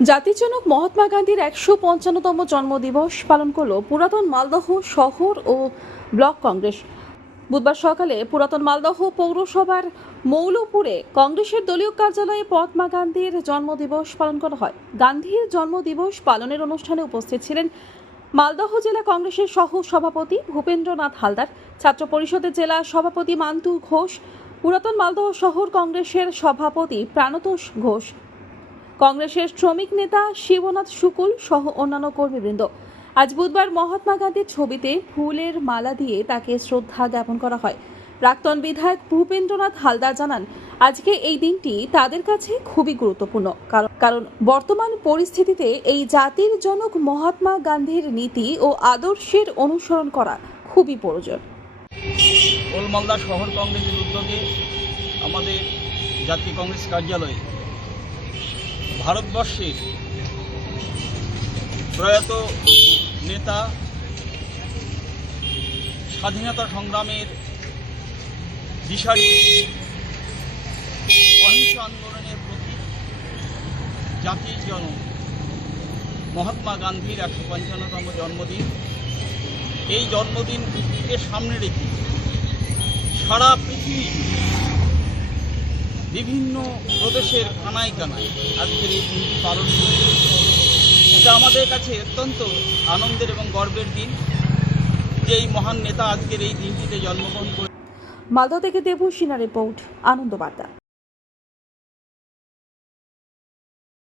জাতিজনক মহাত্মা গান্ধীর একশো পঞ্চান্নতম জন্মদিবস পালন করল পুরাতন মালদহ শহর ও ব্লক কংগ্রেস। বুধবার সকালে পুরাতন মালদহ পৌরসভার মৌলপুরে কংগ্রেসের দলীয় কার্যালয়ে মহাত্মা গান্ধীর জন্মদিবস পালন করা হয়। গান্ধীর জন্মদিবস পালনের অনুষ্ঠানে উপস্থিত ছিলেন মালদহ জেলা কংগ্রেসের সহ সভাপতি ভূপেন্দ্রনাথ হালদার, ছাত্র পরিষদের জেলা সভাপতি মান্তু ঘোষ, পুরাতন মালদহ শহর কংগ্রেসের সভাপতি প্রাণতোষ ঘোষ কংগ্রেসের শ্রমিক নেতা শিবনাথ শুকুল সহ অন্যান্য কর্মীবৃন্দ। আজ বুধবার মহাত্মা গান্ধীর ছবিতে ফুলের মালা দিয়ে তাকে শ্রদ্ধা জ্ঞাপন করা হয়। প্রাক্তন বিধায়ক ভূপেন্দ্রনাথ হালদার জানান, আজকে এই দিনটি তাদের কাছে খুবই গুরুত্বপূর্ণ। কারণ বর্তমান পরিস্থিতিতে এই জাতির জনক মহাত্মা গান্ধীর নীতি ও আদর্শের অনুসরণ করা খুবই প্রয়োজন। ওলমালদা শহর কংগ্রেসের উদ্যোগে আমাদের জাতীয় কংগ্রেস কার্যালয়ে ভারতবর্ষের প্রয়াত নেতা স্বাধীনতা সংগ্রামের দিশারি অহিংস আন্দোলনের প্রতি জাতির জনক মহাত্মা গান্ধীর একশো পঞ্চান্নতম জন্মদিন। এই জন্মদিনকে সামনে রেখে সারা পৃথিবী বিভিন্ন প্রদেশের কানায় কানায় আজকের এই দিনটি পালন এটা আমাদের কাছে অত্যন্ত আনন্দের এবং গর্বের দিন। যে এই মহান নেতা আজকের এই দিনটিতে জন্মগ্রহণ করে মালদা থেকে দেবু সিনা রিপোর্ট আনন্দ বার্তা